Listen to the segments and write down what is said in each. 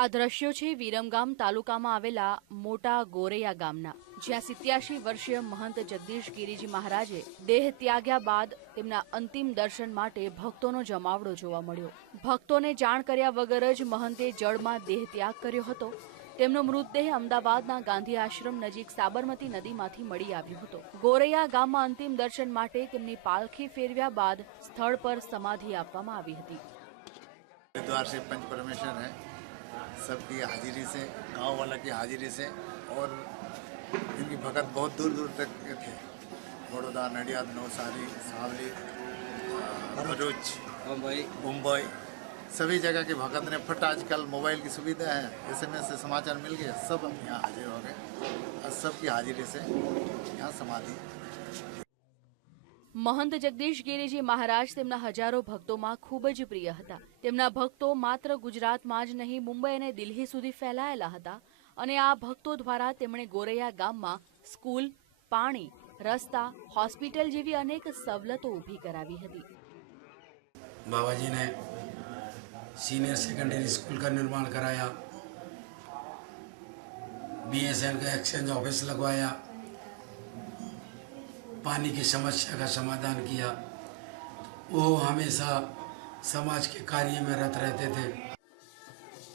આ દ્રશ્યો છે વિરમગામ તાલુકામાં આવેલા મોટા ગોરૈયા ગામના, જ્યાં 87 વર્ષીય મહંત જગદીશ ગિરિજી મહારાજે દેહ ત્યાગ્યા બાદ તેમના અંતિમ દર્શન માટે ભક્તોનો જમાવડો જોવા મળ્યો। ભક્તોને જાણ કર્યા વગર જ મહંતે જળમાં દેહ ત્યાગ કર્યો હતો। તેમનો મૃતદેહ અમદાવાદના ગાંધી આશ્રમ નજીક સાબરમતી નદીમાંથી મળી આવ્યો હતો। ગોરૈયા ગામમાં અંતિમ દર્શન માટે તેમની પાલખી ફેરવ્યા બાદ સ્થળ પર સમાધિ આપવામાં આવી હતી। हरिद्वार से पंच परमेश्वर है, सबकी हाजिरी से, गांव वाला की हाजिरी से, और इनकी भगत बहुत दूर दूर तक के थे। बड़ौदा, नडियाद, नवसारी, सावली, भरूच, मुंबई, सभी जगह के भगत ने फट। आजकल मोबाइल की सुविधा है, SMS से समाचार मिल गए, सब यहाँ हाजिर हो गए और सबकी हाजिरी से यहाँ समाधि। મહંત જગદીશ ગિરિજી મહારાજ તેમના હજારો ભક્તોમાં ખૂબ જ પ્રિય હતા। તેમના ભક્તો માત્ર ગુજરાતમાં જ નહીં, મુંબઈ અને દિલ્હી સુધી ફેલાયેલા હતા અને આ ભક્તો દ્વારા તેમણે ગોરૈયા ગામમાં સ્કૂલ, પાણી, રસ્તા, હોસ્પિટલ જેવી અનેક સવલતો ઊભી કરાવી હતી। बाबाजी ने सीनियर सेकेंडरी स्कूल का निर्माण कराया, BSN का एक्सचेंज ऑफिस लगवाया, पानी की समस्या का समाधान किया। वो हमेशा समाज के कार्य में रत रहते थे।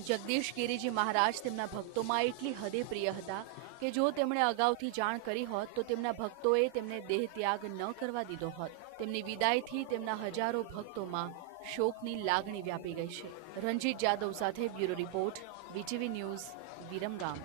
જગદીશ ગિરિજી મહારાજ તેમના ભક્તોમાં એટલી હદે પ્રિય હતા કે જો તેમણે અગાઉથી જાણ કરી હોત તો તેમના ભક્તોએ તેમને દેહ ત્યાગ ન કરવા દીધો હોત। તેમની વિદાયથી તેમના હજારો ભક્તોમાં શોકની લાગણી વ્યાપી ગઈ છે। રંજીત જાદવ સાથે bureau report, VTV news, Viramgam.